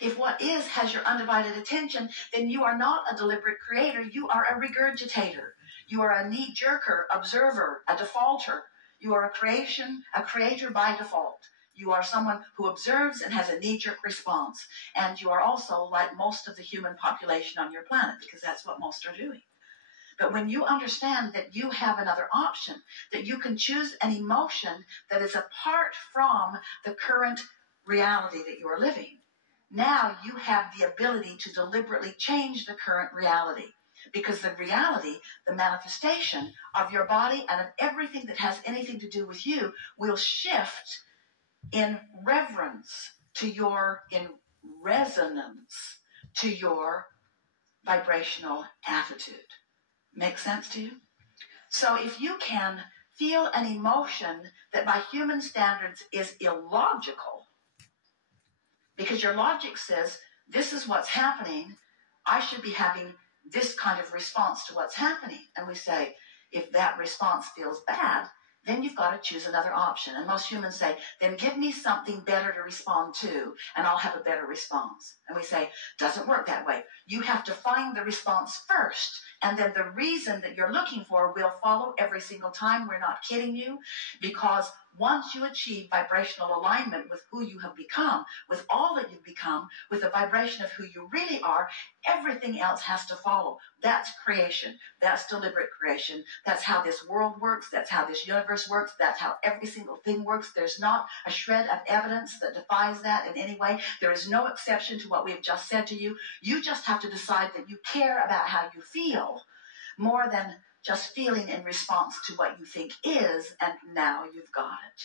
If what is has your undivided attention, then you are not a deliberate creator. You are a regurgitator. You are a knee-jerker, observer, a defaulter. You are a creator by default. You are someone who observes and has a knee-jerk response. And you are also like most of the human population on your planet, because that's what most are doing. But when you understand that you have another option, that you can choose an emotion that is apart from the current reality that you are living, now you have the ability to deliberately change the current reality. Because the reality, the manifestation of your body and of everything that has anything to do with you will shift in reverence to your, in resonance to your vibrational attitude. Make sense to you? So if you can feel an emotion that by human standards is illogical, because your logic says, this is what's happening, I should be having this kind of response to what's happening. And we say, if that response feels bad, then you've got to choose another option. And most humans say, then give me something better to respond to, and I'll have a better response. And we say, doesn't work that way. You have to find the response first, and then the reason that you're looking for will follow every single time. We're not kidding you, because once you achieve vibrational alignment with who you have become, with all that you've become, with the vibration of who you really are, everything else has to follow. That's creation. That's deliberate creation. That's how this world works. That's how this universe works. That's how every single thing works. There's not a shred of evidence that defies that in any way. There is no exception to what we have just said to you. You just have to decide that you care about how you feel more than just feeling in response to what you think is, and now you've got it.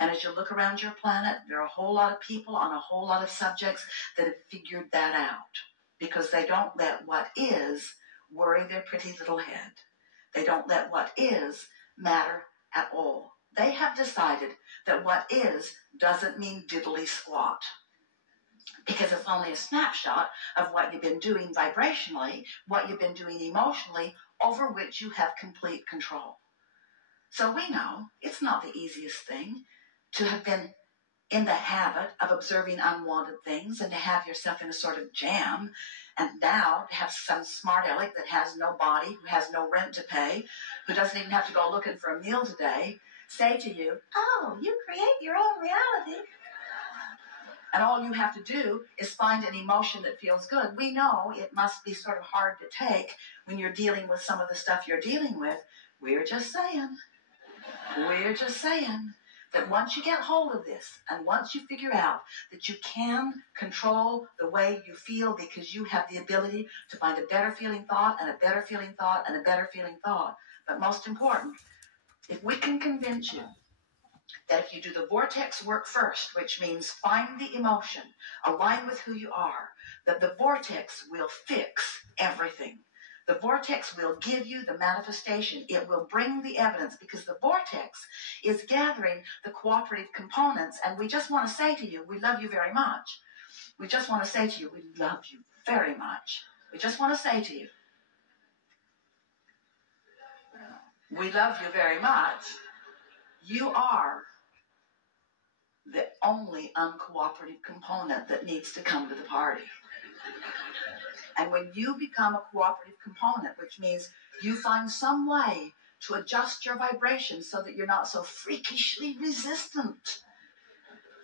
And as you look around your planet, there are a whole lot of people on a whole lot of subjects that have figured that out, because they don't let what is worry their pretty little head. They don't let what is matter at all. They have decided that what is doesn't mean diddly squat, because it's only a snapshot of what you've been doing vibrationally, what you've been doing emotionally, over which you have complete control. So we know it's not the easiest thing to have been in the habit of observing unwanted things and to have yourself in a sort of jam, and now to have some smart aleck that has no body, who has no rent to pay, who doesn't even have to go looking for a meal today, say to you, oh, you create your own reality. And all you have to do is find an emotion that feels good. We know it must be sort of hard to take when you're dealing with some of the stuff you're dealing with. We're just saying that once you get hold of this, and once you figure out that you can control the way you feel, because you have the ability to find a better feeling thought and a better feeling thought and a better feeling thought. But most important, if we can convince you that if you do the vortex work first, which means find the emotion, align with who you are, that the vortex will fix everything. The vortex will give you the manifestation. It will bring the evidence, because the vortex is gathering the cooperative components. And we just want to say to you, we love you very much. We just want to say to you, we love you very much. We just want to say to you, we love you very much. You are the only uncooperative component that needs to come to the party. And when you become a cooperative component, which means you find some way to adjust your vibration so that you're not so freakishly resistant.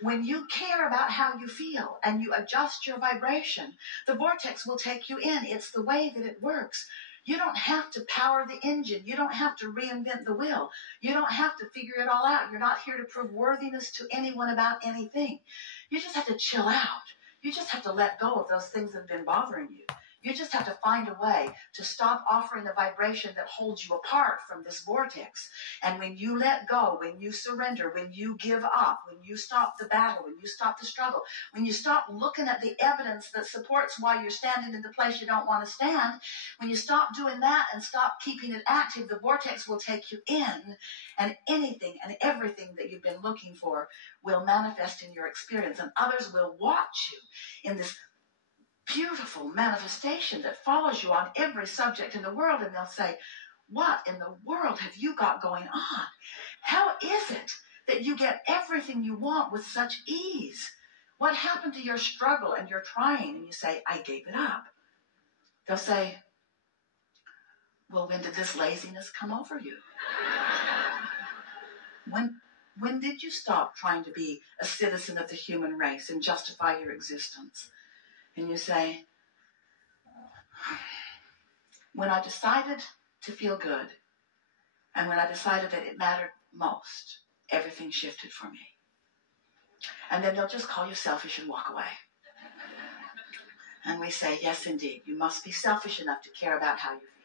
When you care about how you feel and you adjust your vibration, the vortex will take you in. It's the way that it works. You don't have to power the engine. You don't have to reinvent the wheel. You don't have to figure it all out. You're not here to prove worthiness to anyone about anything. You just have to chill out. You just have to let go of those things that have been bothering you. You just have to find a way to stop offering the vibration that holds you apart from this vortex. And when you let go, when you surrender, when you give up, when you stop the battle, when you stop the struggle, when you stop looking at the evidence that supports why you're standing in the place you don't want to stand, when you stop doing that and stop keeping it active, the vortex will take you in, and anything and everything that you've been looking for will manifest in your experience, and others will watch you in this beautiful manifestation that follows you on every subject in the world, and they'll say, what in the world have you got going on? How is it that you get everything you want with such ease? what happened to your struggle and your trying? And you say, I gave it up. They'll say, well, when did this laziness come over you? When did you stop trying to be a citizen of the human race and justify your existence? And you say, when I decided to feel good, and when I decided that it mattered most, everything shifted for me. And then they'll just call you selfish and walk away. And we say, yes, indeed, you must be selfish enough to care about how you feel.